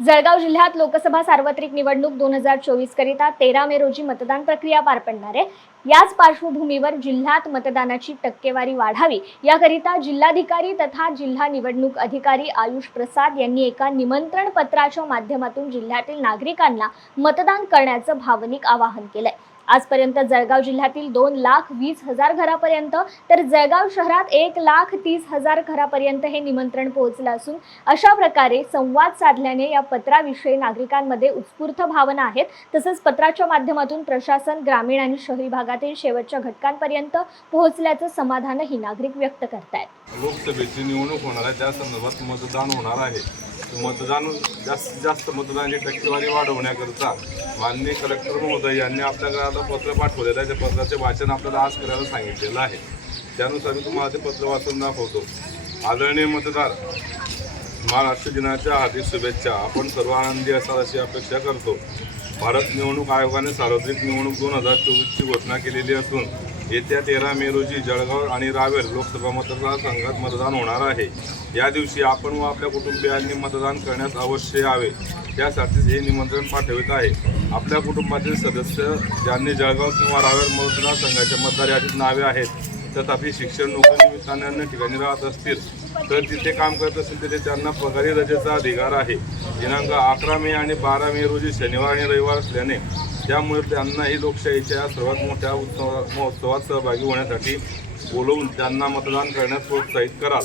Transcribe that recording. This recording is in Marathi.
जळगाव जिल्ह्यात लोकसभा सार्वत्रिक निवडणूक 2024 करिता 13 मे रोजी मतदान प्रक्रिया पार पडणार आहे। याच पार्श्वभूमीवर जिल्ह्यात मतदानाची टक्केवारी वाढावी याकरिता जिल्हाधिकारी तथा जिल्हा निवडणूक अधिकारी आयुष प्रसाद यांनी एका निमंत्रण पत्राच्या माध्यमातून जिल्ह्यातील नागरिकांना मतदान करण्याचं भावनिक आवाहन केलंय। आजपर्यंत जळगाव जिल्ह्यातील 2,20,000 घरापर्यंत तर जळगाव शहरात 1,30,000 घरापर्यंत हे निमंत्रण पोहोचलं असून अशा प्रकारे संवाद साधल्याने या पत्राविषयी नागरिकांमध्ये उत्स्फूर्त भावना आहेत। तसंच पत्राच्या माध्यमातून प्रशासन ग्रामीण आणि शहरी भागातील शेवटच्या घटकांपर्यंत पोहोचल्याचं समाधानही नागरिक व्यक्त करतायत। लोकसभेची निवडणूक होणार आहे, त्या संदर्भात मतदान होणार आहे। मतदान जास्तीत जास्त मतदानाची टक्केवारी वाढवण्याकरता माननीय कलेक्टर महोदय यांनी आपल्याकडे आता पत्र पाठवलेलं आहे। त्या पत्राचे वाचन आपल्याला आज करायला सांगितलेलं आहे। त्यानुसार मी तुम्हाला ते पत्र वाचून दाखवतो। आदरणीय मतदार, महाराष्ट्र दिनाच्या हार्दिक शुभेच्छा। आपण सर्व आनंदी असाल अशी अपेक्षा करतो। भारत निवडणूक आयोगाने सार्वत्रिक निवडणूक 2024ची घोषणा केलेली असून येत्या 13 मे रोजी जळगाव आणि रावेर लोकसभा मतदारसंघात मतदान होणार आहे। या दिवशी आपण व आपल्या कुटुंबियांनी मतदान करण्यास अवश्य यावे, त्यासाठीच हे निमंत्रण पाठवित आहे। आपल्या कुटुंबातील सदस्य ज्यांनी जळगाव किंवा रावेर मतदारसंघाच्या मतदार यादीत नावे आहेत तथापि शिक्षण नोकरीनिमित्ताने अन्य ठिकाणी राहत असतील तर तिथे काम करत असतील तिथे त्यांना पगारी रजेचा अधिकार आहे। दिनांक 11 मे आणि 12 मे रोजी शनिवार आणि रविवार असल्याने त्यामुळे त्यांनाही लोकशाहीच्या या सर्वात मोठ्या महोत्सवात सहभागी होण्यासाठी बोलवून त्यांना मतदान करण्यास प्रोत्साहित कराल।